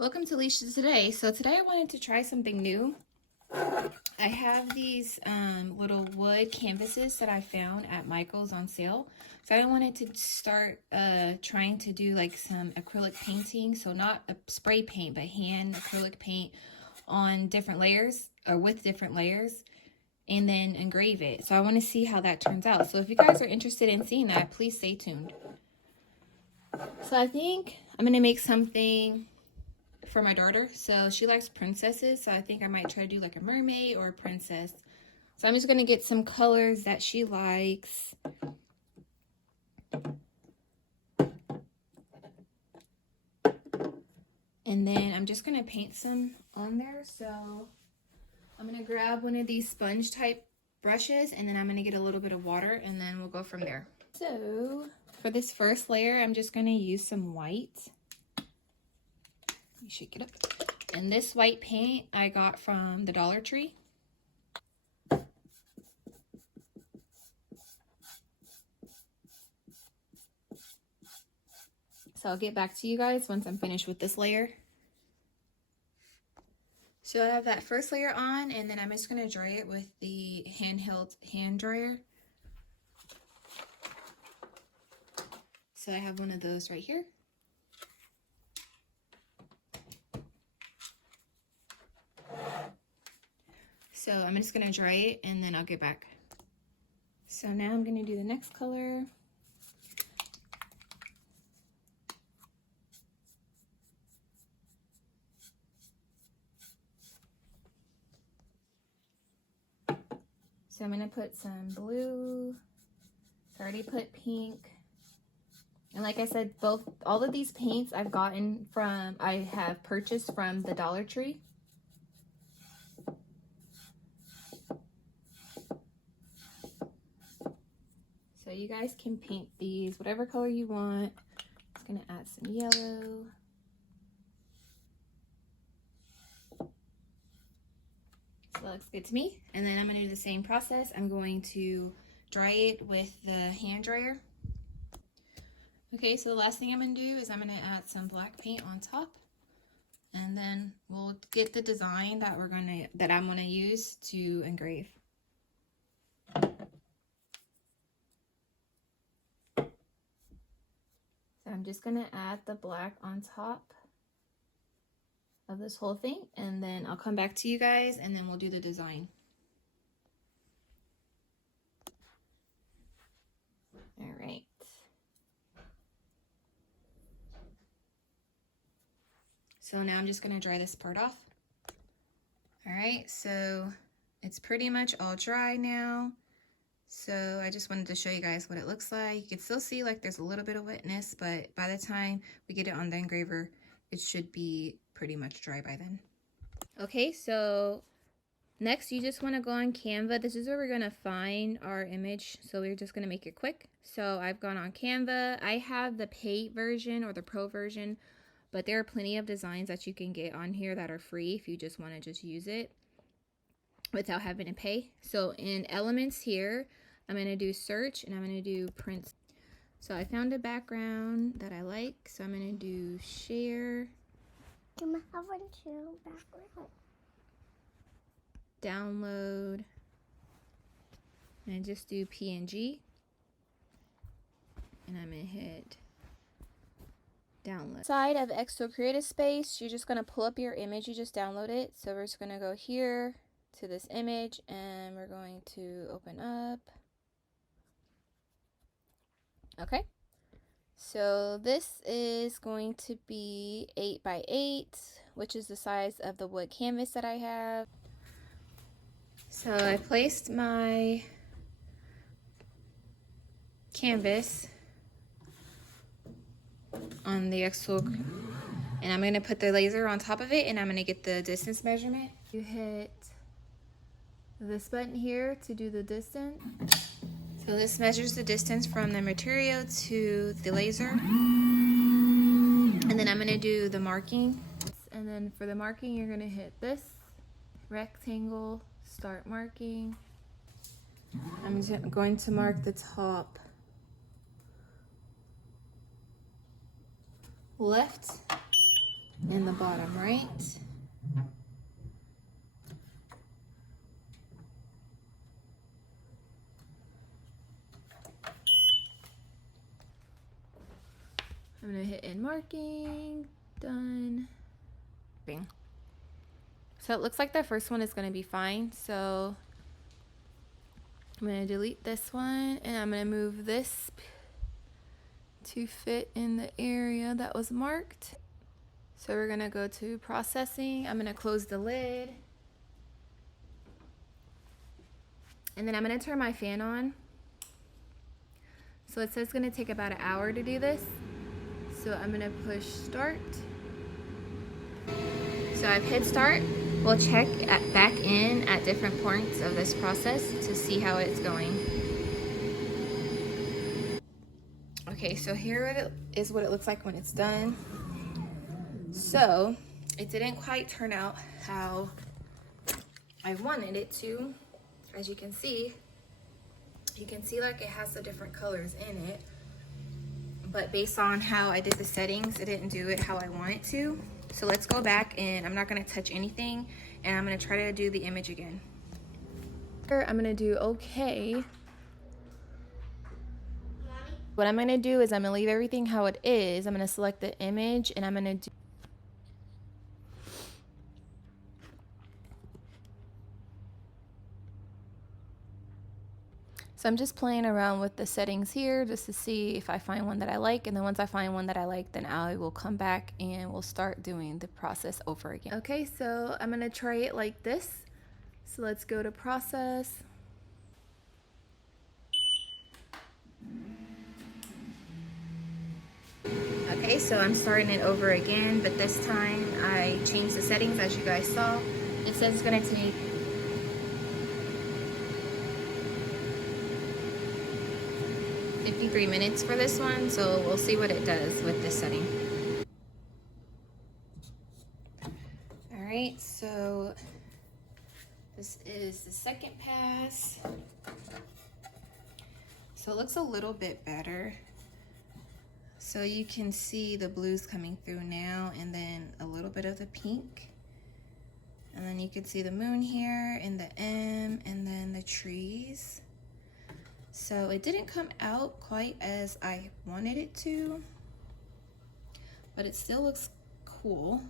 Welcome to Leisha Today. So today I wanted to try something new. I have these little wood canvases that I found at Michael's on sale. So I wanted to start trying to do like some acrylic painting. So not a spray paint, but hand acrylic paint on different layers or with different layers and then engrave it. So I want to see how that turns out. So if you guys are interested in seeing that, please stay tuned. So I think I'm going to make something for my daughter. So she likes princesses, so I think I might try to do like a mermaid or a princess. So I'm just going to get some colors that she likes. And then I'm just going to paint some on there. So I'm going to grab one of these sponge type brushes and then I'm going to get a little bit of water and then we'll go from there. So for this first layer, I'm just going to use some white. You shake it up. And this white paint I got from the Dollar Tree. So I'll get back to you guys once I'm finished with this layer. So I have that first layer on and then I'm just going to dry it with the handheld hand dryer. So I have one of those right here. So I'm just going to dry it and then I'll get back. So now I'm going to do the next color. So I'm going to put some blue. I already put pink. And like I said, all of these paints I have purchased from the Dollar Tree. So you guys can paint these whatever color you want. I'm going to add some yellow. So that looks good to me. And then I'm going to do the same process. I'm going to dry it with the hand dryer. Okay, so the last thing I'm going to do is I'm going to add some black paint on top. And then we'll get the design that I'm going to use to engrave. So I'm just going to add the black on top of this whole thing, and then I'll come back to you guys and then we'll do the design. All right. So now I'm just going to dry this part off. All right, so it's pretty much all dry now. So I just wanted to show you guys what it looks like. You can still see like there's a little bit of wetness, but by the time we get it on the engraver, it should be pretty much dry by then. Okay, so next you just want to go on Canva. This is where we're going to find our image. So we're just going to make it quick. So I've gone on Canva. I have the paid version or the pro version, but there are plenty of designs that you can get on here that are free if you just want to just use it without having to pay. So in elements here, I'm going to do search and I'm going to do print. So I found a background that I like. So I'm going to do share. Download. And just do PNG. And I'm going to hit download. Side of xTool Creative Space, you're just going to pull up your image. You just download it. So we're just going to go here to this image and we're going to open up. Okay, so this is going to be 8 by 8, which is the size of the wood canvas that I have. So I placed my canvas on the xTool and I'm going to put the laser on top of it and I'm going to get the distance measurement. You hit this button here to do the distance. So this measures the distance from the material to the laser. And then I'm going to do the marking. And then for the marking, you're going to hit this rectangle, start marking. I'm going to mark the top left in the bottom right. I'm gonna hit end marking, done. Bing. So it looks like the first one is gonna be fine. So I'm gonna delete this one and I'm gonna move this to fit in the area that was marked. So we're gonna go to processing. I'm gonna close the lid. And then I'm gonna turn my fan on. So it says it's gonna take about an hour to do this. So I'm gonna push start. So I've hit start. We'll check back in at different points of this process to see how it's going. Okay, so here is what it looks like when it's done. So it didn't quite turn out how I wanted it to. As you can see like it has the different colors in it. But based on how I did the settings, it didn't do it how I want it to. So let's go back and I'm not gonna touch anything and I'm gonna try to do the image again. I'm gonna do okay. What I'm gonna do is I'm gonna leave everything how it is. I'm gonna select the image and I'm gonna do So I'm just playing around with the settings here just to see if I find one that I like, and then once I find one that I like, then I will come back and we'll start doing the process over again. Okay, so I'm gonna try it like this. So let's go to process. Okay, so I'm starting it over again, but this time I changed the settings as you guys saw. It says it's gonna take 53 minutes for this one, so we'll see what it does with this setting. All right, so this is the second pass. So it looks a little bit better. So you can see the blues coming through now, and then a little bit of the pink. And then you can see the moon here and the M and then the trees. So it didn't come out quite as I wanted it to, but it still looks cool.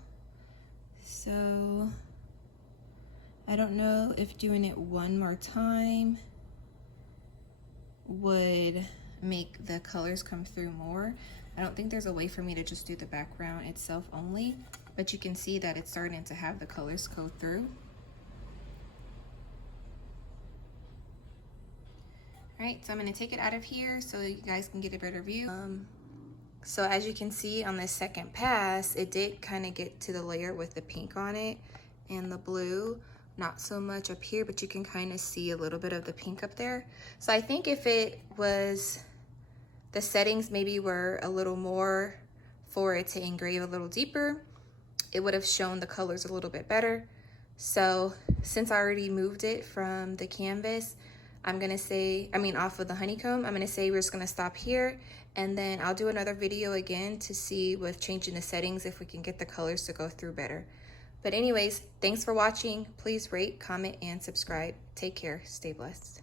So I don't know if doing it one more time would make the colors come through more. I don't think there's a way for me to just do the background itself only, but you can see that it's starting to have the colors go through. All right, so I'm gonna take it out of here so you guys can get a better view. So as you can see on this second pass, it did kind of get to the layer with the pink on it and the blue. Not so much up here, but you can kind of see a little bit of the pink up there. So I think if it was, the settings maybe were a little more for it to engrave a little deeper, it would have shown the colors a little bit better. So since I already moved it from the canvas, I'm gonna say, off of the honeycomb, I'm gonna say we're just gonna stop here, and then I'll do another video again to see with changing the settings if we can get the colors to go through better. But anyways, thanks for watching. Please rate, comment, and subscribe. Take care. Stay blessed.